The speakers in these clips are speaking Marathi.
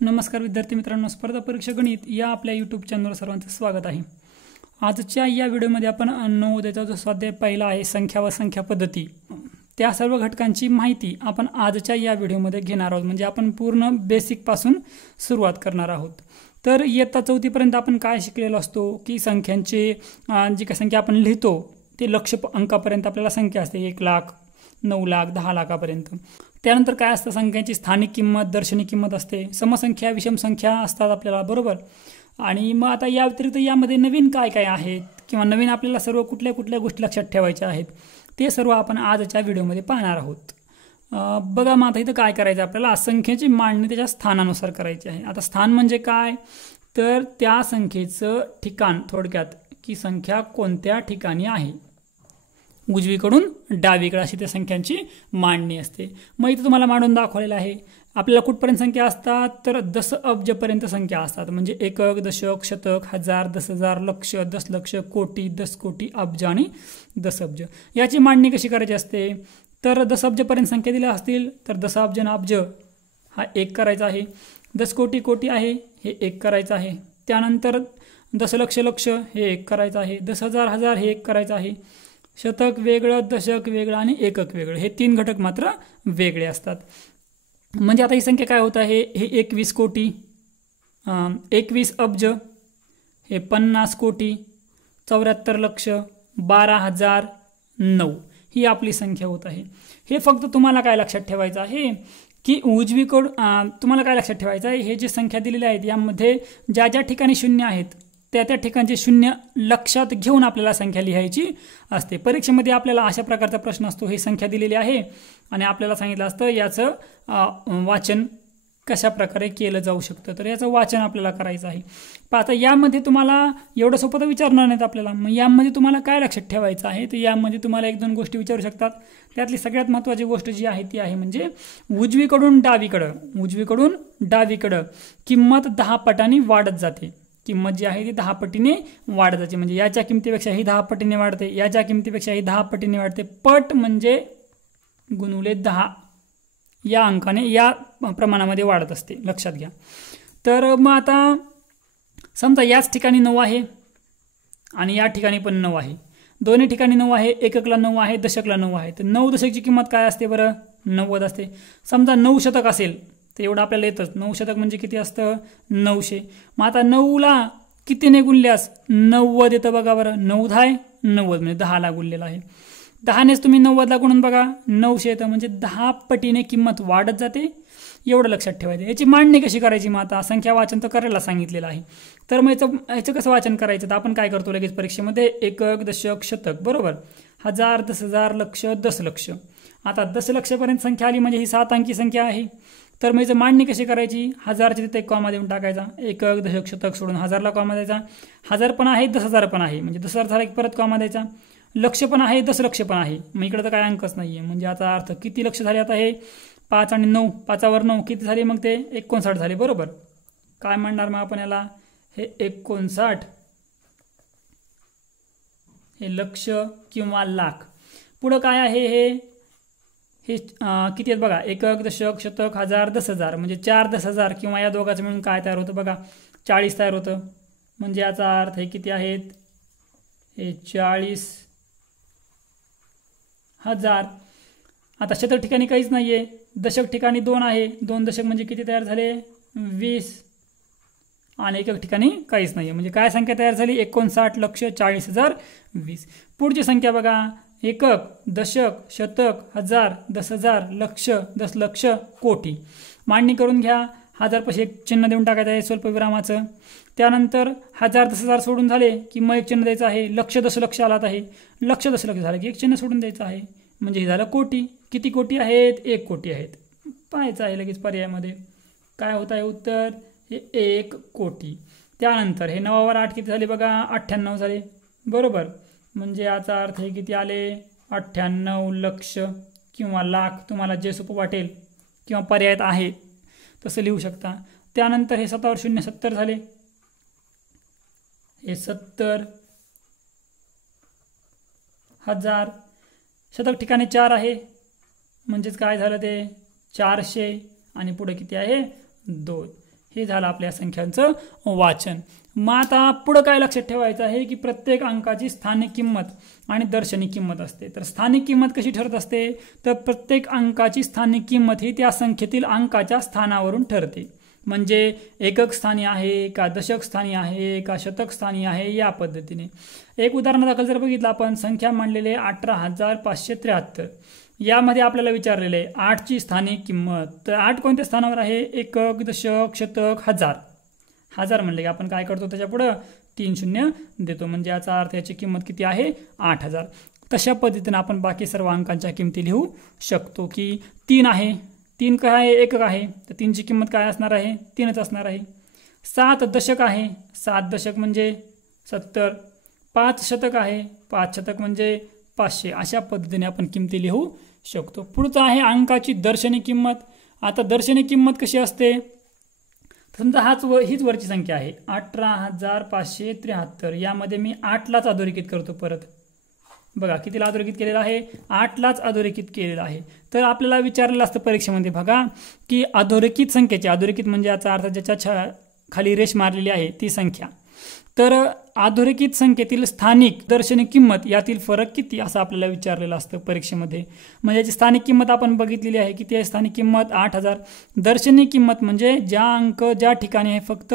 नमस्कार विद्यार्थी मित्रांनो, स्पर्धा परीक्षा गणित या आपल्या यूट्यूब चॅनलवर सर्वांचं स्वागत आहे। आजच्या या व्हिडिओमध्ये आपण नवोदयाचा जो स्वाध्याय पहिला आहे संख्या व संख्या पद्धती, त्या सर्व घटकांची माहिती आपण आजच्या या व्हिडिओमध्ये घेणार आहोत। म्हणजे आपण पूर्ण बेसिक पासून सुरुवात करणार आहोत। तर इयत्ता 4थी पर्यंत आपण काय शिकलेलो असतो की संख्यांचे जी काही संख्या आपण लिहितो ते लक्ष अंकापर्यंत आपल्याला संख्या असते, 1 लाख 9 लाख 10 लाखापर्यंत। त्यानंतर काय असतं, संख्यांची स्थानिक किंमत, दर्शनी किंमत असते, समसंख्या विषम संख्या असतात आपल्याला, बरोबर। आणि मग आता या व्यतिरिक्त यामध्ये नवीन काय काय आहेत किंवा नवीन आपल्याला सर्व कुठल्या कुठल्या गोष्टी लक्षात ठेवायच्या आहेत ते सर्व आपण आजच्या व्हिडिओमध्ये पाहणार आहोत। बघा मग आता इथं काय करायचं आपल्याला, संख्येची मांडणी त्याच्या स्थानानुसार करायची आहे। आता स्थान म्हणजे काय, तर त्या संख्येचं ठिकाण, थोडक्यात की संख्या कोणत्या ठिकाणी आहे, उजवीकडून डावीकडे अशी त्या संख्यांची मांडणी असते। मग इथे तुम्हाला मांडून दाखवलेलं आहे। आपल्याला कुठपर्यंत संख्या असतात, तर दशअब्जपर्यंत संख्या असतात। म्हणजे एकक, दशक, शतक, हजार, 10,000, लक्ष, दशलक्ष, कोटी, 10 कोटी, अब्ज आणि दशअब्ज। याची मांडणी कशी करायची असते, तर दशअब्जपर्यंत संख्या दिल्या असतील तर दशअब्ज आणि अब्ज हा 1 करायचा आहे, 10 कोटी कोटी आहे हे 1 करायचं आहे, त्यानंतर दशलक्ष लक्ष हे 1 करायचं आहे, 10,000 हजार हे 1 करायचं आहे, शतक वेगळं, दशक वेगळं आणि एकक वेगळं, हे 3 घटक मात्र वेगळे असतात। म्हणजे आता ही संख्या काय होत आहे, हे 21 कोटी, 21 अब्ज, हे 50 कोटी, 74 लक्ष, 12,009 ही आपली संख्या होत आहे। हे फक्त तुम्हाला काय लक्षात ठेवायचं आहे की उजवीकडून तुम्हाला काय लक्षात ठेवायचं आहे, हे जे संख्या दिलेल्या आहेत यामध्ये ज्या ज्या ठिकाणी शून्य आहेत त्या त्या ठिकाणचे शून्य लक्षात घेऊन आपल्याला संख्या लिहायची असते। परीक्षेमध्ये आपल्याला अशा प्रकारचा प्रश्न असतो, ही संख्या दिलेली आहे आणि आपल्याला सांगितलं असतं याचं वाचन कशा प्रकारे केलं जाऊ शकतं, तर याचं वाचन आपल्याला करायचं आहे। पण आता यामध्ये तुम्हाला एवढं सोपं तर विचारणार नाहीत आपल्याला, मग यामध्ये तुम्हाला काय लक्षात ठेवायचं आहे, तर यामध्ये तुम्हाला 1-2 गोष्टी विचारू शकतात। त्यातली सगळ्यात महत्त्वाची गोष्ट जी आहे ती आहे म्हणजे उजवीकडून डावीकडं किंमत 10 पटांनी वाढत जाते। किंमत जी आहे ती 10 पटीने वाढत जाते। म्हणजे याच्या किमतीपेक्षा ही 10 पटीने वाढते, याच्या किमतीपेक्षा ही 10 पटीने वाढते। पट म्हणजे गुणुले 10 या अंकाने या प्रमाणामध्ये वाढत असते, लक्षात घ्या। तर मग आता समजा याच ठिकाणी 9 आहे आणि या ठिकाणी पण 9 आहे, दोन्ही ठिकाणी 9 आहे, एककला 9 आहे, दशकला 9 आहे, तर 9 दशकची किंमत काय असते बरं, 90 असते। समजा 9 शतक असेल तर एवढं आपल्याला येतच, 9 शतक म्हणजे किती असतं, 900। मग आता 9ला कितीने गुणल्यास 90 येतं बघा बरं, 9 10 90 म्हणजे 10ला गुणलेला आहे, 10नेच तुम्ही 90ला गुणून बघा 900 येतं, म्हणजे 10 पटीने किंमत वाढत जाते, एवढं लक्षात ठेवायचं। याची मांडणी कशी करायची, मग आता संख्या वाचन तर करायला सांगितलेलं आहे, तर मग याचं कसं वाचन करायचं, तर आपण काय करतो लगेच परीक्षेमध्ये, एकक, दशक, शतक, बरोबर, हजार, 10,000, लक्ष, दशलक्ष। आता दशलक्षपर्यंत संख्या आली म्हणजे ही 7 अंकी संख्या आहे, तर मग याचं मांडणी कशी करायची, हजारच्या तिथे 1 कॉमा देऊन टाकायचा, एकक, दशक, शतक सोडून 1000ला कॉमा द्यायचा, 1000 पण आहे 10,000 पण आहे, म्हणजे 10,000 झाला की परत कॉमा द्यायचा, लक्ष पण आहे दशलक्ष पण आहे, मग इकडे तर काय अंकच नाही आहे। म्हणजे याचा अर्थ किती लक्ष झाले, आता हे 5 आणि 9, 5वर 9 किती झाले, मग ते 59 झाले, बरोबर। काय म्हणणार मग आपण याला, हे 59 हे लक्ष किंवा लाख। पुढं काय आहे, हे किती आहेत बघा, एकक, दशक, शतक, हजार, 10,000, म्हणजे 4 10,000 किंवा या दोघांचं मिळून काय तयार होतं बघा, 40 तयार होतं। म्हणजे याचा अर्थ हे किती आहेत, हे 40,000। आता शतक ठिकाणी काहीच नाहीये, दशक ठिकाणी 2 आहे, 2 दशक म्हणजे किती तयार झाले, 20, आणि एकक ठिकाणी काहीच नाहीये, म्हणजे काय संख्या तयार झाली, 59 लक्ष 40,000 20। पुढची संख्या बघा, एकक, दशक, शतक, हजार, 10,000, लक्ष, दशलक्ष, कोटी। मांडणी करून घ्या, 1000 पाशी एक चिन्ह देऊन टाकायचं आहे स्वल्पविरामाचं, त्यानंतर 1000 10,000 सोडून झाले की मग एक चिन्ह द्यायचं आहे, लक्ष दशलक्ष आलात आहे, लक्ष दशलक्ष झालं की एक चिन्ह सोडून द्यायचं आहे, म्हणजे हे झालं कोटी। किती कोटी आहेत, 1 कोटी आहेत, पाहायचं आहे लगेच पर्यायामध्ये काय होत आहे उत्तर, हे 1 कोटी। त्यानंतर हे 9वर 8 किती झाले बघा, 98 झाले, बरोबर। म्हणजे याचा अर्थ हे किती आले, 98 लक्ष किंवा लाख, तुम्हाला जे सोपं वाटेल किंवा पर्यायात आहे तसं लिहू शकता। त्यानंतर हे 7वर 0 70 झाले, हे 70,000, शतक ठिकाणी 4 आहे, म्हणजेच काय झालं ते 400, आणि पुढे किती आहे 2, हे झालं आपल्या संख्यांचं वाचन. मग आता पुढं काय लक्षात ठेवायचं आहे की प्रत्येक अंकाची स्थानिक किंमत आणि दर्शनी किंमत असते. तर स्थानिक किंमत कशी ठरत असते, तर प्रत्येक अंकाची स्थानिक किंमत ही त्या संख्येतील अंकाच्या स्थानावरून ठरते. म्हणजे एकक स्थानी आहे का, दशक स्थानी आहे का, शतक स्थानी आहे, या पद्धतीने. एक उदाहरणादाखल जर बघितलं आपण, संख्या मांडलेली आहे 18,573. यामध्ये आपल्याला विचारलेलं आहे 8ची स्थानिक किंमत. तर 8 कोणत्या स्थानावर आहे, एकक, दशक, शतक, हजार. हजार म्हणले की आपण काय करतो, त्याच्या पुढं 3 शून्य देतो, म्हणजे याचा अर्थ याची किंमत किती आहे, 8000. तशा पद्धतीने आपण बाकी सर्व अंकांच्या किमती लिहू शकतो की 3 आहे, 3 काय आहे, एकक आहे, तर 3ची किंमत काय असणार आहे, 3च असणार आहे. 7 दशक आहे, 7 दशक म्हणजे 70. 5 शतक आहे, 5 शतक म्हणजे 500. अशा पद्धतीने आपण किमती लिहू शकतो. पुढचं आहे अंकाची दर्शनी किंमत. आता दर्शनी किंमत कशी असते, समजा हीच वरची संख्या आहे 18,573. यामध्ये मी 8लाच अधोरेखित करतो. परत बघा कितीला अधोरेखित केलेला आहे, 8लाच अधोरेखित केलेला आहे. तर आपल्याला विचारलेलं असतं परीक्षेमध्ये बघा की अधोरेखित संख्येची, अधोरेखित म्हणजे याचा अर्थ ज्याच्या खाली रेष मारलेली आहे ती संख्या. तर अधोरेखित संख्येतील स्थानिक दर्शनी किंमत यातील फरक किती, असं आपल्याला विचारलेलं असतं परीक्षेमध्ये. म्हणजे याची स्थानिक किंमत आपण बघितलेली आहे, किती आहे स्थानिक किंमत, 8000. दर्शनी किंमत म्हणजे ज्या अंक ज्या ठिकाणी आहे फक्त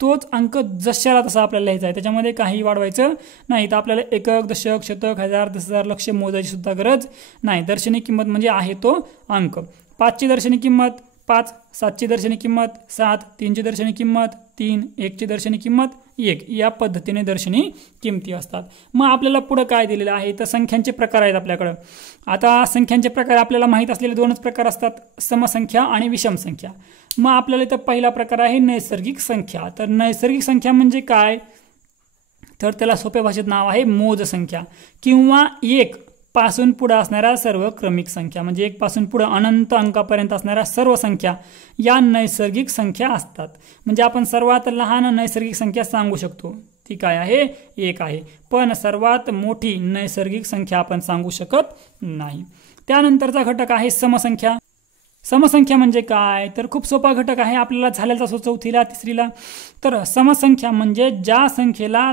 तोच अंक जशाला तसा आपल्याला लिहायचा आहे, त्याच्यामध्ये काही वाढवायचं नाही. तर आपल्याला एकक, दशक, शतक, हजार, 10,000, लक्ष मोजायची सुद्धा गरज नाही. दर्शनी किंमत म्हणजे आहे तो अंक. 5ची दर्शनी किंमत 5, 7ची दर्शनी किंमत 7, 3ची दर्शनी किंमत 3, 1ची दर्शनी किंमत 1. या पद्धतीने दर्शनी किमती असतात. मग आपल्याला पुढं काय दिलेलं आहे, तर संख्यांचे प्रकार आहेत आपल्याकडं. आता संख्यांचे प्रकार आपल्याला माहीत असलेले 2च प्रकार असतात, समसंख्या आणि विषम संख्या. मग आपल्याला इथं पहिला प्रकार आहे नैसर्गिक संख्या. तर नैसर्गिक संख्या म्हणजे काय, तर त्याला सोप्या भाषेत नाव आहे मोज संख्या किंवा 1 पासून पुढे असणाऱ्या सर्व क्रमिक संख्या. म्हणजे 1 पासून पुढे अनंत अंकापर्यंत असणाऱ्या सर्व संख्या या नैसर्गिक संख्या असतात. म्हणजे आपण सर्वात लहान नैसर्गिक संख्या सांगू शकतो, ती काय आहे, 1 आहे. पण सर्वात मोठी नैसर्गिक संख्या आपण सांगू शकत नाही. त्यानंतरचा घटक आहे समसंख्या. समसंख्या म्हणजे काय, तर खूप सोपा घटक आहे, आपल्याला झालेला असो 4थीला 3रीला. तर समसंख्या म्हणजे ज्या संख्येला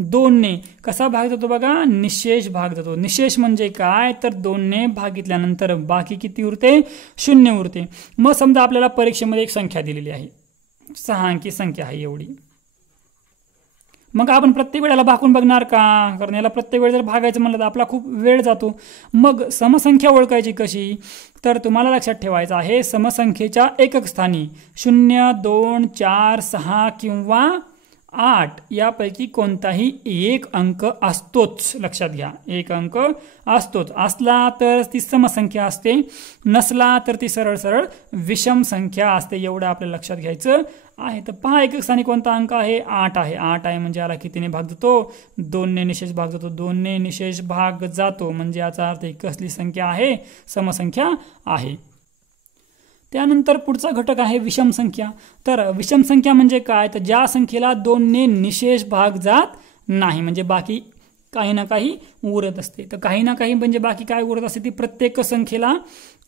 2ने कसा भाग जातो बघा, निशेष भाग जातो. निशेष म्हणजे काय, तर 2ने भागितल्यानंतर बाकी किती उरते, 0 उरते. मग समजा आपल्याला परीक्षेमध्ये एक संख्या दिलेली आहे, 6 अंकी संख्या आहे एवढी. मग आपण प्रत्येक वेळेला भागून बघणार का, कारण याला प्रत्येक वेळ जर भागायचं म्हणलं तर आपला खूप वेळ जातो. मग समसंख्या ओळखायची कशी, तर तुम्हाला लक्षात ठेवायचं आहे समसंख्येच्या एकक स्थानी 0, 2, 4, 6 किंवा 8 यापैकी कोणताही एक अंक असतोच. लक्षात घ्या, एक अंक असतोच. असला तर ती समसंख्या असते, नसला तर ती सरळ सरळ विषम संख्या असते. एवढं आपल्याला लक्षात घ्यायचं आहे. तर पहा एकक स्थानी कोणता अंक आहे, 8 आहे. 8 आहे म्हणजे याला कितीने भाग जातो, 2ने निशेष भाग जातो. 2ने निशेष भाग जातो म्हणजे याचा अर्थ कसली संख्या आहे, समसंख्या आहे. त्यानंतर पुढचा घटक आहे विषम संख्या. तर विषम संख्या म्हणजे काय, तर ज्या संख्येला 2ने निशेष भाग जात नाही, म्हणजे बाकी काही ना काही उरत असते. तर काही ना काही म्हणजे बाकी काय उरत असते, ती प्रत्येक संख्येला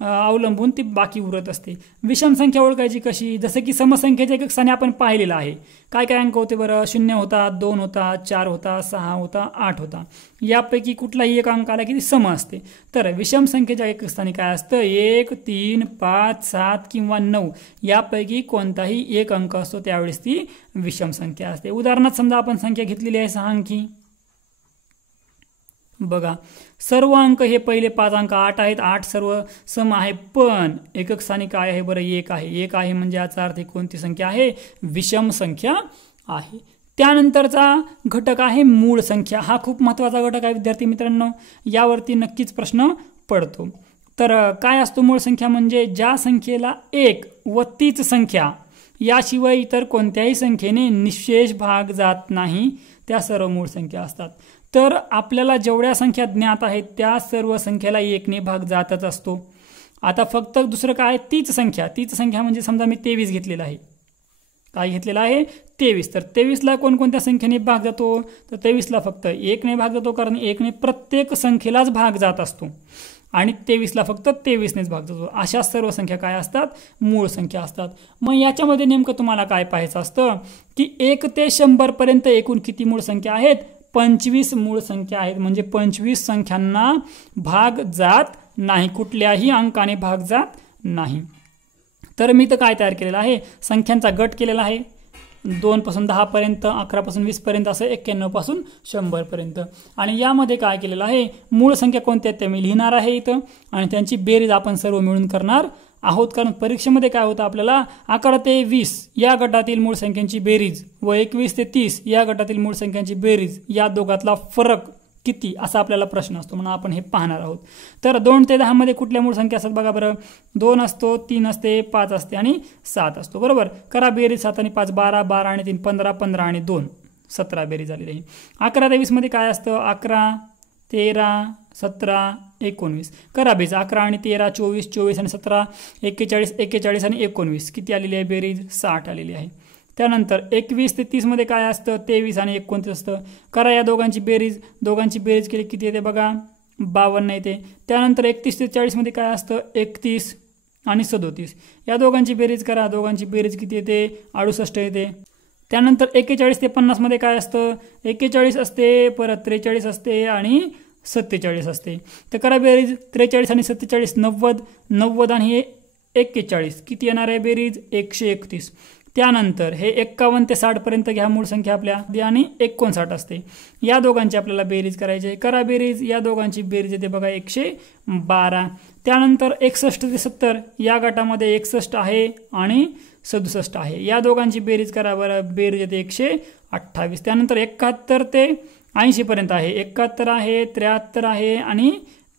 अवलंबून ती बाकी उरत असते. विषम संख्या ओळखायची कशी, जसं की समसंख्येच्या एकक स्थानी आपण पाहिलेलं आहे. काय काय अंक होते बरं, 0 होता, 2 होता, 4 होता, 6 होता, 8 होता. यापैकी कुठलाही एक अंक आला की ती सम असते. तर विषम संख्येच्या एकक स्थानी काय असतं, 1, 3, 5, 7 किंवा 9 यापैकी कोणताही एक अंक असतो, त्यावेळेस ती विषम संख्या असते. उदाहरणार्थ समजा आपण संख्या घेतलेली आहे 6 अंकी. बघा सर्व अंक हे पहिले 5 अंक 8 आहेत, 8 सर्व सम आहे. पण एकक स्थानी काय आहे बरं, 1 आहे. 1 आहे म्हणजे याचा अर्थ कोणती संख्या आहे, विषम संख्या आहे. त्यानंतरचा घटक आहे मूळ संख्या. हा खूप महत्त्वाचा घटक आहे विद्यार्थी मित्रांनो, यावरती नक्कीच प्रश्न पडतो. तर काय असतो मूळ संख्या, म्हणजे ज्या संख्येला 1 व तीच संख्या याशिवाय इतर कोणत्याही संख्येने निशेष भाग जात नाही, त्या सर्व मूळ संख्या असतात. तर आपल्याला जेवढ्या संख्या ज्ञात आहेत त्या सर्व संख्येला 1ने भाग जातच असतो. आता फक्त दुसरं काय, तीच संख्या म्हणजे समजा मी 23 घेतलेला आहे. काय घेतलेला आहे, 23. तर 23ला कोणकोणत्या संख्येने भाग जातो, तर 23ला फक्त 1ने भाग जातो, कारण 1ने प्रत्येक संख्येलाच भाग जात असतो. आणि 23ला फक्त 23नेच भाग जातो. अशा सर्व संख्या काय असतात? मूळ संख्या असतात. मग याच्यामध्ये नेमकं तुम्हाला काय पाहायचं असतं की 1 ते 100 पर्यंत एकूण किती मूळ संख्या आहेत? 25 मूळ संख्या आहेत. म्हणजे 25 संख्यांना भाग जात नाही, कुठल्याही अंकाने भाग जात नाही. तर मी तर काय तयार केलेलं आहे? संख्यांचा गट केलेला आहे. 2 पासून 10 पर्यंत, 11 पासून 20 पर्यंत, असं 91 पासून 100 पर्यंत. आणि यामध्ये काय केलेलं आहे? मूळ संख्या कोणत्या आहेत ते मी लिहिणार आहे इथं आणि त्यांची बेरीज आपण सर्व मिळून करणार आहोत. कारण परीक्षेमध्ये काय होतं आपल्याला 11 ते 20 या गटातील मूळ संख्यांची बेरीज व 21 ते 30 या गटातील मूळ संख्यांची बेरीज या दोघातला फरक किती असा आपल्याला प्रश्न असतो, म्हणून आपण हे पाहणार आहोत. तर 2 ते 10 मध्ये कुठल्या मूळ संख्या असतात बघा बरं? 2 असतो, 3 असते, 5 असते आणि 7 असतो. बरोबर. करा बेरीज. 7 आणि 5 12, 12 आणि 3 15, 15 आणि 2 17 बेरीज झालेली आहे. 11 ते 20 मध्ये काय असतं? 11, 13, 17, 19. करा बेरीज. 11 आणि 13 24, 24 आणि 17 41, 41 आणि 19 किती आलेली आहे बेरीज? 60 आलेली आहे. त्यानंतर 21 ते 30 मध्ये काय असतं? 23 आणि 29 असतं. करा या दोघांची बेरीज. दोघांची बेरीज केली किती येते बघा? 52 येते. त्यानंतर 31 ते 40 मध्ये काय असतं? 31 आणि 37. या दोघांची बेरीज करा. दोघांची बेरीज किती येते? 68 येते. त्यानंतर 41 ते 50 मध्ये काय असतं? 41 असते, परत 43 असते आणि 47 असते. तर करा बेरीज. 43 आणि 47 90, 90 आणि 41 किती येणार आहे बेरीज? 131. त्यानंतर हे 51 ते 60 पर्यंत घ्या मूळ संख्या आपल्या आणि 59 असते. या दोघांची आपल्याला बेरीज करायची आहे. करा बेरीज. या दोघांची बेरीज येते बघा 112. त्यानंतर 61 ते 70 या गटामध्ये 61 आहे आणि 67 आहे. या दोघांची बेरीज करा बरं. बेरीज येते 128. त्यानंतर 71 ते 80 पर्यंत आहे. 71 आहे, 73 आहे आणि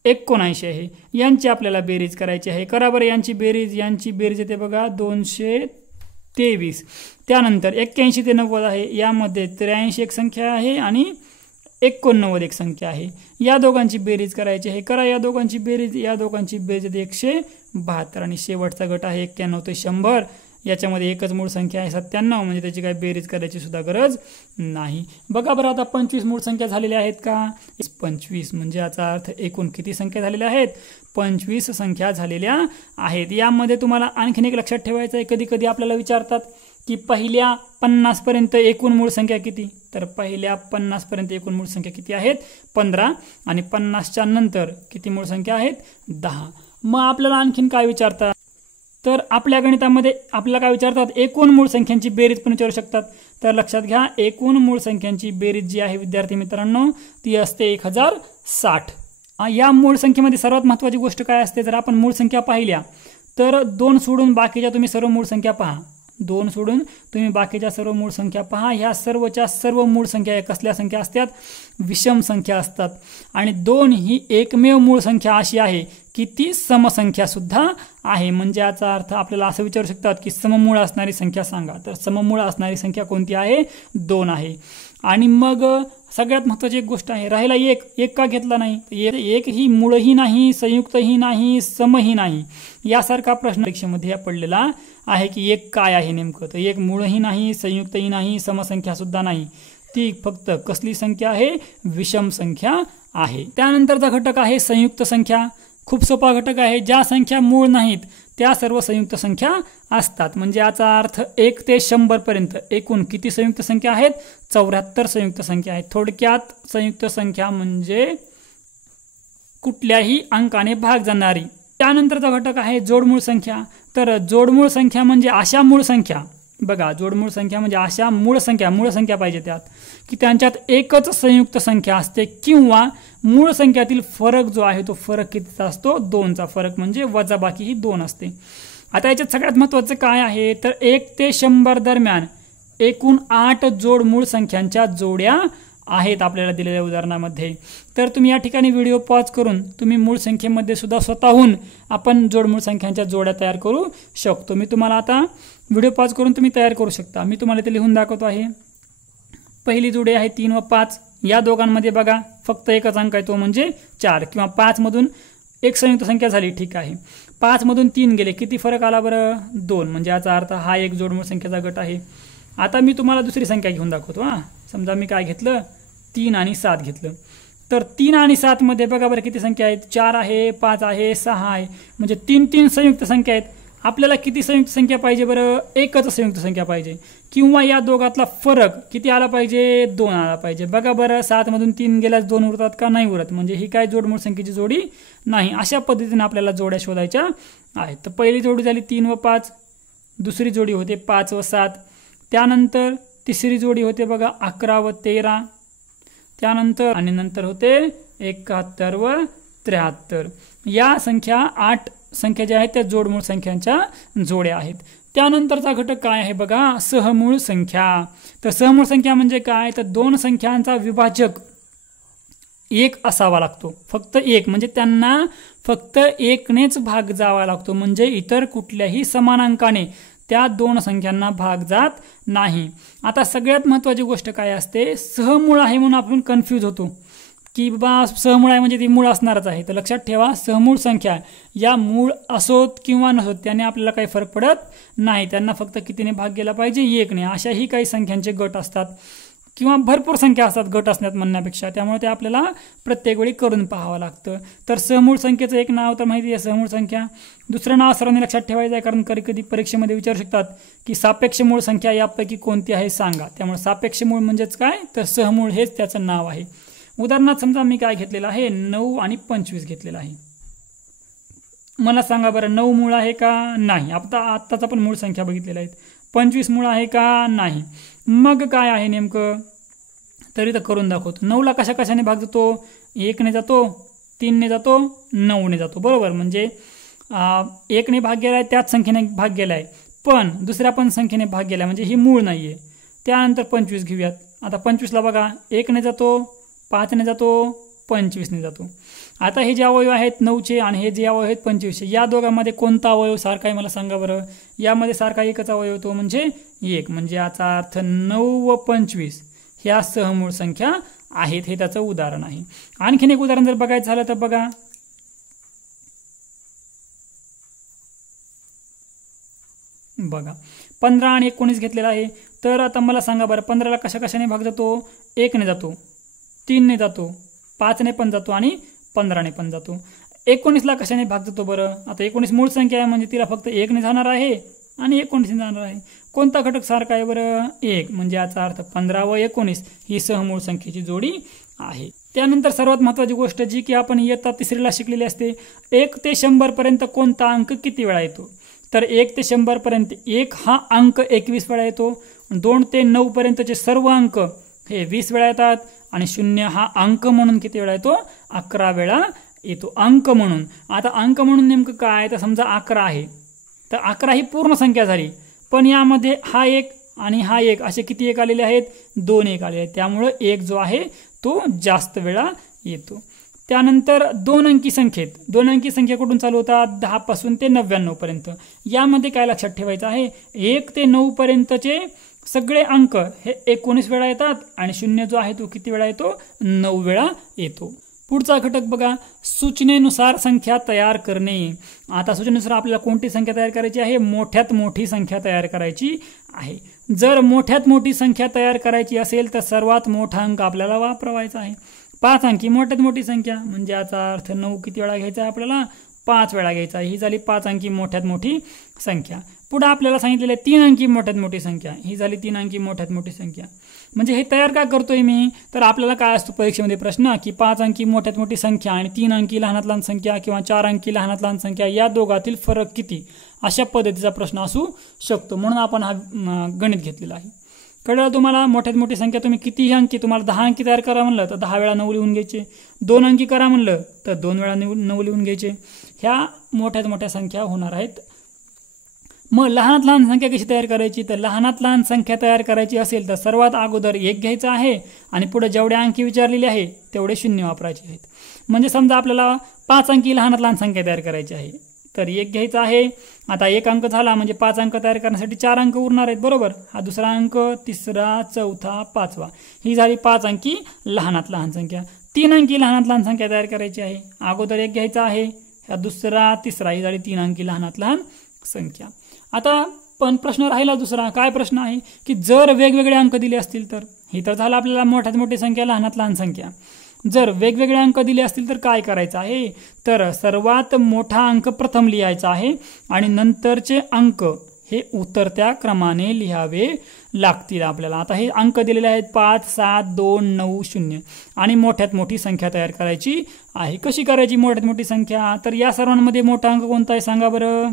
79 आहे. यांची आपल्याला बेरीज करायची आहे. करा बरं यांची बेरीज. यांची बेरीज येते बघा 223. त्यानंतर 81 ते 90 आहे. यामध्ये 83 एक संख्या आहे आणि 89 एक संख्या आहे. या दोघांची बेरीज करायची आहे. करा या दोघांची बेरीज. या दोघांची बेरीज येते 172 आणि शेवटचा गट आहे 91 ते 100. याच्यामध्ये एकच मूळ संख्या आहे 97, म्हणजे त्याची काही बेरीज करायची सुद्धा गरज नाही. बघा बरं आता 25 मूळ संख्या झालेल्या आहेत का? 25 म्हणजे याचा अर्थ एकूण किती संख्या झालेल्या आहेत? 25 संख्या झालेल्या आहेत. यामध्ये तुम्हाला आणखीन एक लक्षात ठेवायचं आहे. कधी कधी आपल्याला विचारतात की पहिल्या 50 पर्यंत एकूण मूळ संख्या किती? तर पहिल्या 50 पर्यंत एकूण मूळ संख्या किती आहेत? 15. आणि 50च्या नंतर किती मूळ संख्या आहेत? 10. मग आपल्याला आणखीन काय विचारतात? तर आपल्या गणितामध्ये आपल्याला काय विचारतात? एकूण मूळ संख्यांची बेरीज पण विचारू शकतात. तर लक्षात घ्या, एकूण मूळ संख्यांची बेरीज जी आहे विद्यार्थी मित्रांनो ती असते 1060. या मूळ संख्येमध्ये सर्वात महत्त्वाची गोष्ट काय असते? जर आपण मूळ संख्या पाहिल्या तर 2 सोडून बाकीच्या तुम्ही सर्व मूळ संख्या पहा. 2 सोडून तुम्ही बाकीच्या सर्व मूळ संख्या पहा. ह्या सर्वच्या सर्व मूळ संख्या कसल्या संख्या असतात? विषम संख्या असतात. आणि 2 ही एकमेव मूळ संख्या अशी आहे की ती समसंख्या सुद्धा आहे. म्हणजे याचा अर्थ आपल्याला असं विचारू शकतात की सममूळ असणारी संख्या सांगा. तर सममूळ असणारी संख्या कोणती आहे? 2 आहे. आणि मग सगळ्यात महत्त्वाची एक गोष्ट आहे, राहिला एक का घेतला नाही? एक ही मूळही नाही, संयुक्तही नाही, समही नाही. यासारखा प्रश्न परीक्षेमध्ये पडलेला आहे की एक काय आहे नेमकं? तर एक मूळही नाही, संयुक्तही नाही, समसंख्या सुद्धा नाही. ती फक्त कसली संख्या आहे? विषम संख्या आहे. त्यानंतरचा घटक आहे संयुक्त संख्या. खूप सोपा घटक आहे. ज्या संख्या मूळ नाहीत त्या सर्व संयुक्त संख्या असतात. म्हणजे याचा अर्थ 1 ते 100 पर्यंत एकूण किती संयुक्त संख्या आहेत? 74 संयुक्त संख्या आहेत. थोडक्यात संयुक्त संख्या म्हणजे कुठल्याही अंकाने भाग जाणारी. त्यानंतरचा घटक आहे जोडमूळ संख्या. तर जोडमूळ संख्या म्हणजे अशा मूळ संख्या, बघा जोडमूळ संख्या म्हणजे अशा मूळ संख्या पाहिजे त्यात की त्यांच्यात एकच संयुक्त संख्या असते किंवा मूळ संख्यातील फरक जो आहे तो फरक कितीचा असतो? 2चा फरक, म्हणजे वजाबाकी ही 2 असते. आता याच्यात सगळ्यात महत्त्वाचं काय आहे? तर 1 ते 100 दरम्यान एकूण 8 जोडमूळ संख्यांच्या जोड्या आहेत आपल्याला दिलेल्या उदाहरणामध्ये. तर तुम्ही या ठिकाणी व्हिडिओ पॉज करून तुम्ही मूळ संख्येमध्ये सुद्धा स्वतःहून आपण जोडमूळ संख्यांच्या जोड्या तयार करू शकतो. मी तुम्हाला आता व्हिडिओ पॉज करून तुम्ही तयार करू शकता. मी तुम्हाला इथे लिहून दाखवतो आहे. पहिली जोडी आहे 3 व 5. या दोघांमध्ये बघा फक्त एकच अंक आहे तो म्हणजे 4, किंवा 5 मधून एक संयुक्त संख्या झाली, ठीक आहे. 5 मधून 3 गेले, किती फरक आला बरं? 2. म्हणजे याचा अर्थ हा एक जोडमूळ संख्येचा गट आहे. आता मी तुम्हाला दुसरी संख्या घेऊन दाखवतो. समजा मी काय घेतलं? 3 आणि 7 घेतलं. तर 3 आणि 7 मध्ये बघा बरं किती संख्या आहेत, 4 आहे, 5 आहे, 6 आहे, म्हणजे 3 3 संयुक्त संख्या आहेत. आपल्याला किती संयुक्त संख्या पाहिजे बरं, एकच संयुक्त संख्या पाहिजे, किंवा या दोघातला फरक किती आला पाहिजे, 2 आला पाहिजे. बघा बरं 7 मधून 3 गेल्यास 2 उरतात का, नाही उरत, म्हणजे ही काय जोडमूळ संख्येची जोडी नाही. अशा पद्धतीने आपल्याला जोड्या शोधायच्या आहेत. तर पहिली जोडी झाली 3 व 5, दुसरी जोडी होते 5 व 7, त्यानंतर तिसरी जोडी होते बघा 11 व 13, त्यानंतर आणि नंतर होते 71 व 73. या संख्या 8 संख्या ज्या आहेत त्या जोडमूळ संख्यांच्या जोड्या आहेत. त्यानंतरचा घटक काय आहे बघा, सहमूळ संख्या. तर सहमूळ संख्या म्हणजे काय, तर दोन संख्यांचा विभाजक 1 असावा लागतो, फक्त 1, म्हणजे त्यांना फक्त 1नेच भाग जावा लागतो, म्हणजे इतर कुठल्याही समानांकाने त्या दोन संख्यांना भाग जात नाही. आता सगळ्यात महत्त्वाची गोष्ट काय असते, सहमूळ आहे म्हणून आपण कन्फ्यूज होतो की बाबा सहमूळ आहे म्हणजे ती मूळ असणारच आहे. तर लक्षात ठेवा, सहमूळ संख्या या मूळ असोत किंवा नसोत त्याने आपल्याला काही फरक पडत नाही, त्यांना फक्त कितीने भाग गेला पाहिजे, 1ने. अशाही काही संख्यांचे गट असतात किंवा भरपूर संख्या असतात गट असण्यात म्हणण्यापेक्षा, त्यामुळे ते आपल्याला प्रत्येक वेळी करून पाहावं लागतं. तर सहमूळ संख्येचं एक नाव तर माहिती आहे, सहमूळ संख्या. दुसरं नाव सर्वांनी लक्षात ठेवायचं आहे, कारण कधी कधी परीक्षेमध्ये विचारू शकतात की सापेक्ष मूळ संख्या यापैकी कोणती आहे सांगा. त्यामुळे सापेक्ष मूळ म्हणजेच काय, तर सहमूळ हेच त्याचं नाव आहे. उदाहरणार्थ समजा मी काय घेतलेलं आहे, 9 आणि 25 घेतलेलं आहे. मला सांगा बरं 9 मूळ आहे का, नाही. आत्ताच आपण मूळ संख्या बघितलेल्या आहेत. 25 मूळ आहे का, नाही. मग काय आहे नेमकं, तरी तर करून दाखवतो. 9ला कशा कशाने भाग जातो, 1ने जातो, 3ने जातो, 9ने जातो, बरोबर. म्हणजे 1ने भाग गेलाय, त्याच संख्येने भाग गेलाय, पण दुसऱ्या पण संख्येने भाग गेलाय, म्हणजे ही मूळ नाहीये. त्यानंतर 25 घेऊयात. आता 25ला बघा 1ने जातो, 5ने जातो, 25ने जातो. आता हे जे अवयव आहेत 9चे आणि हे जे अवयव आहेत 25चे, या दोघांमध्ये कोणता अवयव सारखा आहे मला सांगा बरं. यामध्ये सारखा एकच अवयव तो म्हणजे 1, म्हणजे याचा अर्थ 9 व 25 ह्या सहमूळ संख्या आहेत. हे त्याचं उदाहरण आहे. आणखीन एक उदाहरण जर बघायचं झालं तर बघा, बघा 15 आणि 19 घेतलेला आहे. तर आता मला सांगा बरं 15ला कशा कशाने भाग जातो, 1ने जातो, 3ने जातो, 5ने पण जातो आणि 15ने पण जातो. 19ला कशाने भाग जातो बरं. आता 19 मूळ संख्या आहे म्हणजे तिला फक्त 1ने जाणार आहे आणि 19ने जाणार आहे. कोणता घटक सारखा आहे बरं, 1, म्हणजे याचा अर्थ 15 व 19 ही सहमूळ संख्येची जोडी आहे. त्यानंतर सर्वात महत्त्वाची गोष्ट जी की आपण इयत्ता 3रीला शिकलेली असते, 1 ते 100 पर्यंत कोणता अंक किती वेळा येतो. तर 1 ते 100 पर्यंत 1 हा अंक 21 वेळा येतो. 2 ते 9 पर्यंतचे सर्व अंक हे 20 वेळा येतात आणि 0 हा अंक म्हणून किती वेळा येतो, 11 वेळा येतो, अंक म्हणून. आता अंक म्हणून नेमकं काय, तर समजा 11 आहे, तर 11 ही पूर्ण संख्या झाली, पण यामध्ये हा 1 आणि हा 1 असे किती 1 आलेले आहेत, 2 1 आलेले आहेत. त्यामुळे 1 जो आहे तो जास्त वेळा येतो. त्यानंतर 2 अंकी संख्येत 2 अंकी संख्या कुठून चालू होतात, 10 पासून ते 99 पर्यंत. यामध्ये काय लक्षात ठेवायचं आहे, 1 ते 9 पर्यंतचे सगळे अंक हे 19 वेळा येतात आणि 0 जो आहे तो किती वेळा येतो, 9 वेळा येतो. पुढचा घटक बघा, सूचनेनुसार संख्या तयार करणे. आता सूचनेनुसार आपल्याला कोणती संख्या तयार करायची आहे, मोठ्यात मोठी संख्या तयार करायची आहे. जर मोठ्यात मोठी संख्या तयार करायची असेल तर सर्वात मोठा अंक आपल्याला वापरायचा आहे. 5 अंकी मोठ्यात मोठी संख्या, म्हणजे याचा अर्थ 9 किती वेळा घ्यायचा आहे आपल्याला, 5 वेळा घ्यायचा आहे. ही झाली 5 अंकी मोठ्यात मोठी संख्या. पुढे आपल्याला सांगितलेलं आहे 3 अंकी मोठ्यात मोठी संख्या, ही झाली 3 अंकी मोठ्यात मोठी संख्या. म्हणजे हे तयार का करतोय मी, तर आपल्याला काय असतो परीक्षेमध्ये प्रश्न की 5 अंकी मोठ्यात मोठी संख्या आणि 3 अंकी लहानात लहान संख्या किंवा 4 अंकी लहानात लहान संख्या या दोघातील फरक किती, अशा पद्धतीचा प्रश्न असू शकतो. म्हणून आपण हा गणित घेतलेला आहे. कळलं तुम्हाला. मोठ्यात मोठी संख्या तुम्ही कितीही अंकी, तुम्हाला 10 अंकी तयार करा म्हणलं तर 10 वेळा 9 लिहून घ्यायचे. 2 अंकी करा म्हणलं तर 2 वेळा 9 लिहून घ्यायचे. ह्या मोठ्यात मोठ्या संख्या होणार आहेत. मग लहानात लहान संख्या कशी तयार करायची, तर लहानात लहान संख्या तयार करायची असेल तर सर्वात अगोदर 1 घ्यायचा आहे आणि पुढे जेवढे अंकी विचारलेले आहे तेवढे 0 वापरायचे आहेत. म्हणजे समजा आपल्याला 5 अंकी लहानात लहान संख्या तयार करायची आहे तर 1 घ्यायचा आहे. आता 1 अंक झाला म्हणजे 5 अंक तयार करण्यासाठी 4 अंक उरणार आहेत, बरोबर. हा दुसरा अंक, तिसरा, चौथा, 5वा, ही झाली 5 अंकी लहानात लहान संख्या. 3 अंकी लहानात लहान संख्या तयार करायची आहे. अगोदर 1 घ्यायचा आहे, हा दुसरा, तिसरा, ही झाली 3 अंकी लहानात लहान संख्या. आता पण प्रश्न राहिला दुसरा. काय प्रश्न आहे की जर वेगवेगळे अंक दिले असतील तर, ही तर झालं आपल्याला मोठ्यात मोठी संख्या लहानात लहान संख्या. जर वेगवेगळे अंक दिले असतील तर काय करायचं आहे, तर सर्वात मोठा अंक प्रथम लिहायचा आहे आणि नंतरचे अंक हे उतरत्या क्रमाने लिहावे लागतील आपल्याला। आता हे अंक दिलेले आहेत 5, 7, 2, 9, 0 आणि मोठ्यात मोठी संख्या तयार करायची आहे। कशी करायची मोठ्यात मोठी संख्या, तर या सर्वांमध्ये मोठा अंक कोणता आहे सांगा बरं,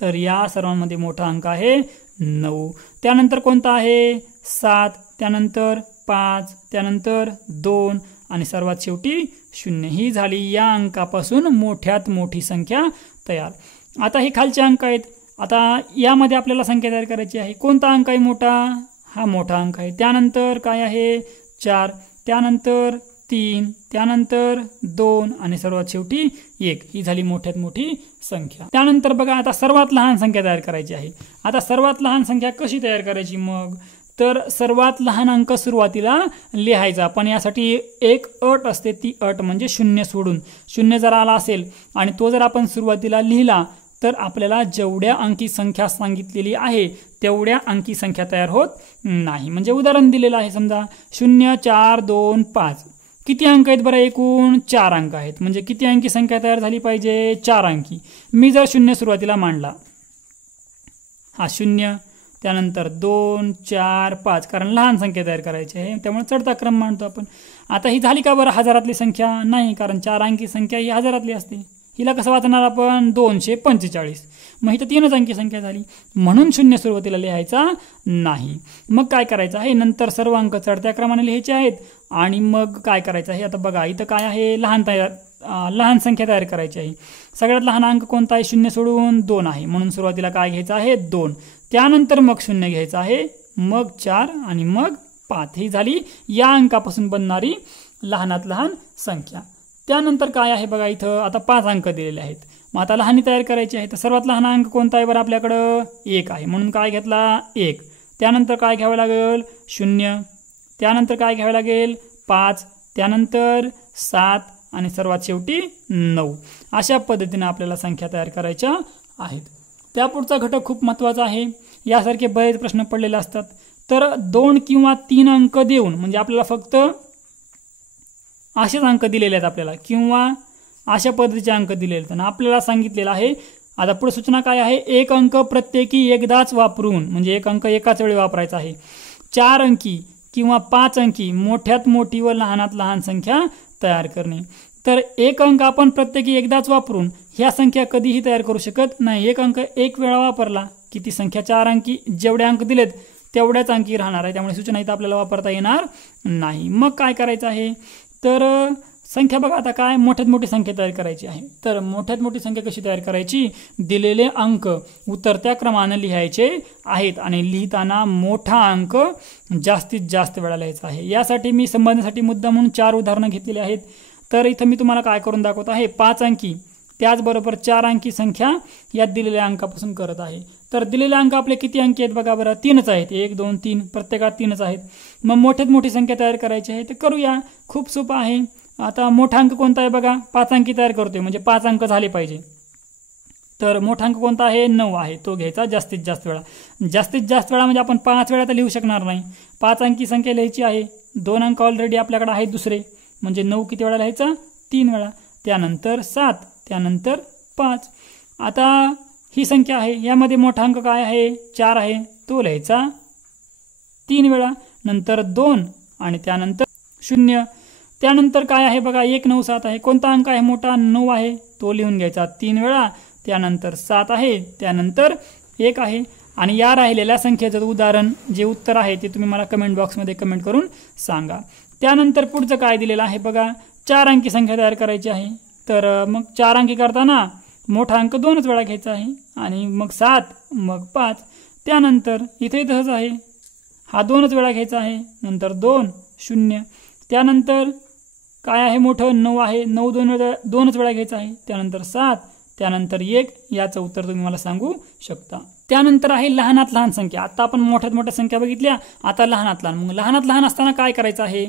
तर या सर्वांमध्ये मोठा अंक आहे 9, त्यानंतर कोणता आहे 7, त्यानंतर 5, त्यानंतर 2 आणि सर्वात शेवटी 0। ही झाली या अंकापासून मोठ्यात मोठी संख्या तयार। आता हे खालचे अंक आहेत, आता यामध्ये आपल्याला संख्या तयार करायची आहे। कोणता अंक आहे मोठा, हा मोठा अंक आहे, त्यानंतर काय आहे 4, त्यानंतर 3, त्यानंतर 2 आणि सर्वात शेवटी 1। ही झाली मोठ्यात मोठी संख्या। त्यानंतर बघा आता सर्वात लहान संख्या तयार करायची आहे। आता सर्वात लहान संख्या कशी तयार करायची मग, तर सर्वात लहान अंक सुरुवातीला लिहायचा, पण यासाठी एक अट असते, ती अट म्हणजे 0 सोडून। 0 जर आला असेल आणि तो जर आपण सुरुवातीला लिहिला तर आपल्याला जेवढ्या अंकी संख्या सांगितलेली आहे तेवढ्या अंकी संख्या तयार होत नाही। म्हणजे उदाहरण दिलेलं आहे, समजा 0, 4, 2, 5 किती अंक आहेत बरं, एकूण 4 अंक आहेत, म्हणजे किती अंकी संख्या तयार झाली पाहिजे, 4 अंकी। मी जर 0 सुरुवातीला मांडला, हा 0, त्यानंतर 2, 4, 5, कारण लहान संख्या तयार करायची आहे त्यामुळे चढता क्रम मांडतो आपण। आता ही झाली का बरं हजारातली संख्या, नाही, कारण 4 अंकी संख्या ही हजारातली असते। हिला कसं वाचणार आपण, 245, मग इथं 3 अंकी संख्या झाली, म्हणून 0 सुरुवातीला लिहायचा नाही। मग काय करायचं आहे, नंतर सर्व अंक चढत्या क्रमाने लिहायचे आहेत आणि मग काय करायचं आहे, आता बघा इथं काय आहे, लहान संख्या तयार करायची आहे। सगळ्यात लहान अंक कोणता आहे, 0 सोडून 2 आहे, म्हणून सुरुवातीला काय घ्यायचं आहे 2, त्यानंतर मग 0 घ्यायचं आहे, मग 4 आणि मग 5। ही झाली या अंकापासून बनणारी लहानात लहान संख्या। त्यानंतर काय आहे बघा इथं आता 5 अंक दिलेले आहेत, मग आता लहानी तयार करायची आहे। तर सर्वात लहान अंक कोणता आहे बरं, आपल्याकडं 1 आहे, म्हणून काय घेतला 1, त्यानंतर काय घ्यावं लागेल 0, त्यानंतर काय घ्यावं लागेल 5, त्यानंतर 7 आणि सर्वात शेवटी 9। अशा पद्धतीने आपल्याला संख्या तयार करायच्या आहेत। त्यापुढचा घटक खूप महत्त्वाचा आहे, यासारखे बरेच प्रश्न पडलेले असतात। तर 2 किंवा 3 अंक देऊन, म्हणजे आपल्याला फक्त असेच अंक दिलेले आहेत आपल्याला किंवा अशा पद्धतीचे अंक दिलेले आहेत, आपल्याला सांगितलेलं आहे। आता पुढे सूचना काय आहे, एक अंक प्रत्येकी एकदाच वापरून, म्हणजे एक अंक एकाच वेळी वापरायचा आहे। 4 अंकी किंवा 5 अंकी मोठ्यात मोठी व लहानात लहान संख्या तयार करणे। तर एक अंक आपण प्रत्येकी एकदाच वापरून ह्या संख्या कधीही तयार करू शकत नाही। एक अंक एक वेळा वापरला की ती संख्या 4 अंकी, जेवढे अंक दिलेत तेवढ्याच अंकी राहणार आहे, त्यामुळे सूचना इथं आपल्याला वापरता येणार नाही। मग काय करायचं आहे, तर संख्या बघा आता काय मोठ्यात मोठी संख्या तयार करायची आहे। तर मोठ्यात मोठी संख्या कशी तयार करायची, दिलेले अंक उतरत्या क्रमाने लिहायचे आहेत आणि लिहिताना मोठा अंक जास्तीत जास्त वेळा लिहायचा आहे। यासाठी मी संबंधासाठी मुद्दा म्हणून 4 उदाहरणं घेतलेली आहेत। तर इथं मी तुम्हाला काय करून दाखवत आहे, 5 अंकी त्याचबरोबर 4 अंकी संख्या यात दिलेल्या अंकापासून करत आहे। तर दिलेले अंक आपले किती अंकी आहेत बघा बरं, 3च आहेत, 1, 2, 3 प्रत्येकात 3च आहेत। मग मोठ्यात मोठी संख्या तयार करायची आहे, तर करूया, खूप सोपं आहे। आता मोठा अंक कोणता आहे बघा, 5 अंकी तयार करतोय, म्हणजे 5 अंक झाले पाहिजे। तर मोठा अंक कोणता आहे, 9 आहे, तो घ्यायचा जास्तीत जास्त वेळा। जास्तीत जास्त वेळा म्हणजे आपण 5 वेळा तर लिहू शकणार नाही, 5 अंकी संख्या लिहायची आहे, 2 अंक ऑलरेडी आपल्याकडे आहेत दुसरे, म्हणजे 9 किती वेळा लिहायचा, 3 वेळा, त्यानंतर 7, त्यानंतर 5। आता ही संख्या आहे, यामध्ये मोठा अंक काय आहे, 4 आहे, तो लिहायचा 3 वेळा, नंतर 2 आणि त्यानंतर 0, त्यानंतर काय आहे बघा 1, 9, 7 आहे, कोणता अंक आहे मोठा, 9 आहे, तो लिहून घ्यायचा 3 वेळा, त्यानंतर 7 आहे, त्यानंतर 1 आहे। आणि या राहिलेल्या संख्येचं उदाहरण जे उत्तर आहे ते तुम्ही मला कमेंट बॉक्समध्ये कमेंट करून सांगा। त्यानंतर पुढचं काय दिलेलं आहे बघा, 4 अंकी संख्या तयार करायची आहे। तर मग 4 अंकी करताना मोठा अंक 2च वेळा घ्यायचा आहे आणि मग 7, मग 5, त्यानंतर इथे तसंच आहे, हा 2च वेळा घ्यायचा आहे, नंतर 2, 0, त्यानंतर काय आहे मोठं 9 आहे, 9 2च वेळा घ्यायचा आहे, त्यानंतर 7, त्यानंतर 1। याचं उत्तर तुम्ही मला सांगू शकता। त्यानंतर आहे लहानात लहान संख्या। आता आपण मोठ्यात मोठ्या संख्या बघितल्या, आता लहानात लहान। मग लहानात लहान असताना काय करायचं आहे,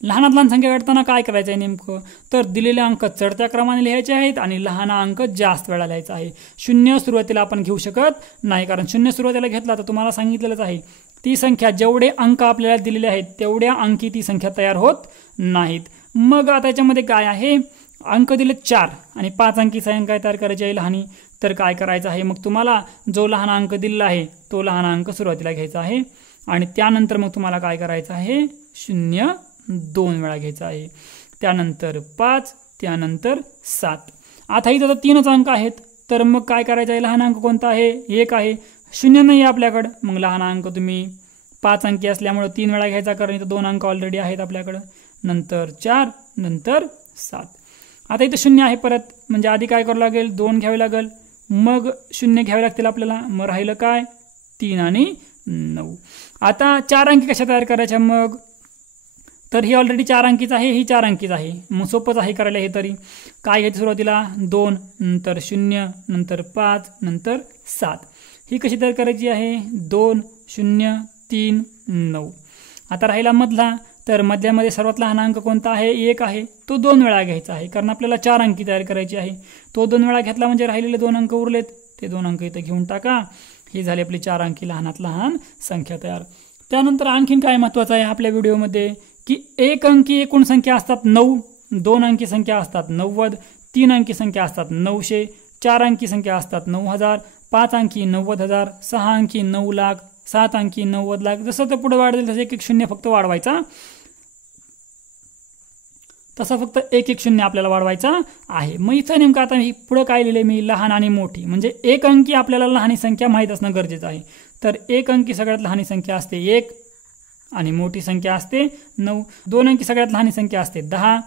लहानात लहान संख्या काढताना काय करायचं आहे नेमकं, तर दिलेले अंक चढत्या क्रमाने लिहायचे आहेत आणि लहान अंक जास्त वेळा लिहायचा आहे। 0 सुरुवातीला आपण घेऊ शकत नाही, कारण 0 सुरुवातीला घेतला तर तुम्हाला सांगितलेलंच आहे ती संख्या जेवढे अंक आपल्याला दिलेले आहेत तेवढ्या अंकी ती संख्या तयार होत नाहीत. मग आता याच्यामध्ये काय आहे, अंक दिले 4 आणि 5 अंकी संख्या तयार करायची आहे लहानी. तर काय करायचं आहे, मग तुम्हाला जो लहान अंक दिलेला आहे तो लहान अंक सुरुवातीला घ्यायचा आहे आणि त्यानंतर मग तुम्हाला काय करायचं आहे, 0 2 वेळा घ्यायचा आहे, त्यानंतर 5, त्यानंतर 7. आता इथं 3च अंक आहेत, तर मग काय करायचं आहे, लहान अंक कोणता आहे, 1 आहे, 0 नाही आहे आपल्याकडं. मग लहान अंक तुम्ही 5 अंकी असल्यामुळे 3 वेळा घ्यायचा, कारण इथं 2 अंक ऑलरेडी आहेत आपल्याकडं. नंतर 4, नंतर 7. आता इथं 0 आहे परत, म्हणजे आधी काय करावं लागेल, 2 घ्यावे लागेल, मग 0 घ्यावे लागतील आपल्याला, मग राहिलं काय, 3 आणि 9. आता 4 अंकी कशा तयार करायच्या मग, तर ही ऑलरेडी 4 अंकीच आहे, ही 4 अंकीच आहे, मग सोपंच आहे करायला. हे तरी काय घ्यायचं सुरुवातीला, 2, नंतर 0, नंतर 5, नंतर 7. ही कशी तयार करायची आहे, 2 0 3 9. आता राहिला मधला, तर मध्यामध्ये सर्वात लहान अंक कोणता आहे, 1 आहे, तो 2 वेळा घ्यायचा आहे, कारण आपल्याला 4 अंकी तयार करायची आहे. तो 2 वेळा घेतला म्हणजे राहिलेले 2 अंक उरलेत, ते 2 अंक इथं घेऊन टाका. ही झाली आपली 4 अंकी लहानात लहान संख्या तयार. त्यानंतर आणखीन काय महत्त्वाचं आहे आपल्या व्हिडिओमध्ये, की 1 अंकी एकूण संख्या असतात 9, 2 अंकी संख्या असतात 90, 3 अंकी संख्या असतात 900, 4 अंकी संख्या असतात 9000, 5 अंकी 90,000, 6 अंकी 9 लाख, 7 अंकी 90 लाख. जसं तर पुढे वाढेल तसं 1 0 फक्त वाढवायचा, तसं फक्त 1 0 आपल्याला वाढवायचा आहे. मग इथं नेमकं आता पुढे काय लिहिले मी, लहान आणि मोठी, म्हणजे 1 अंकी आपल्याला लहानी संख्या माहीत असणं गरजेचं आहे. तर 1 अंकी सगळ्यात लहानी संख्या असते 1 आणि मोठी संख्या असते 9. 2 अंकी सगळ्यात लहानी संख्या असते 10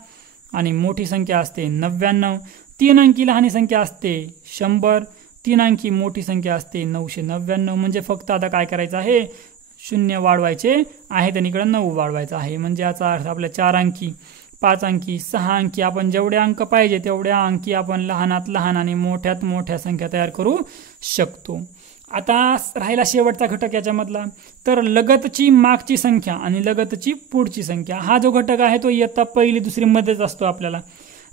आणि मोठी संख्या असते 99. 3 अंकी लहानी संख्या असते 100, 3 अंकी मोठी संख्या असते 999. म्हणजे फक्त आता काय करायचं आहे, 0 वाढवायचे आहेत आणि इकडे 9 वाढवायचं आहे. म्हणजे याचा अर्थ आपल्या 4 अंकी, 5 अंकी, 6 अंकी, आपण जेवढे अंक पाहिजे तेवढ्या अंकी आपण लहानात लहान आणि मोठ्यात मोठ्या संख्या तयार करू शकतो. आता राहिला शेवटचा घटक याच्यामधला, तर लगतची मागची संख्या आणि लगतची पुढची संख्या. हा जो घटक आहे तो इयत्ता 1ली 2री मध्येच असतो आपल्याला.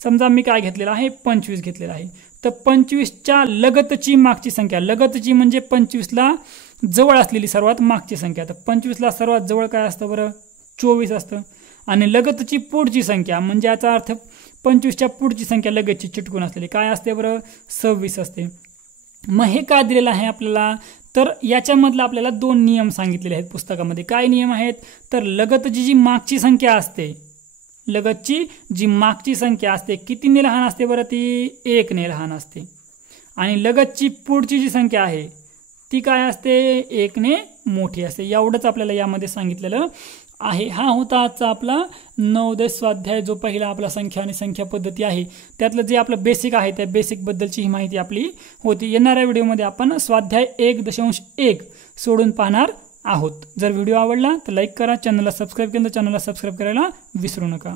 समजा मी काय घेतलेला आहे, 25 घेतलेला आहे, तर 25च्या लगतची मागची संख्या, लगतची म्हणजे 25ला जवळ असलेली सर्वात मागची संख्या. तर 25ला सर्वात जवळ काय असतं बरं, 24 असतं. आणि लगतची पुढची संख्या म्हणजे याचा अर्थ 25च्या पुढची संख्या लगतची चिटकून असलेली काय असते बरं, 26 असते. मग हे काय दिलेलं आहे आपल्याला, तर याच्यामधलं आपल्याला 2 नियम सांगितलेले आहेत पुस्तकामध्ये. काय नियम आहेत, तर लगतची जी मागची संख्या असते, लगतची जी मागची संख्या असते कितीने लहान असते बरं, ती 1 ने लहान असते. आणि लगतची पुढची जी संख्या आहे ती काय असते, 1 ने मोठी असते. एवढंच आपल्याला यामध्ये सांगितलेलं आहे. हा होता आजचा आपला नवोदय स्वाध्याय, जो पहिला आपला संख्या आणि संख्या पद्धती आहे त्यातलं जे आपलं बेसिक आहे त्या बेसिक बद्दलची ही माहिती आपली होती. येणाऱ्या व्हिडिओमध्ये आपण स्वाध्याय 1.1 सोडून पाहणार आहोत. जर व्हिडिओ आवडला तर लाईक करा, चॅनलला सबस्क्राईब केलं तर चॅनलला सबस्क्राईब करायला विसरू नका.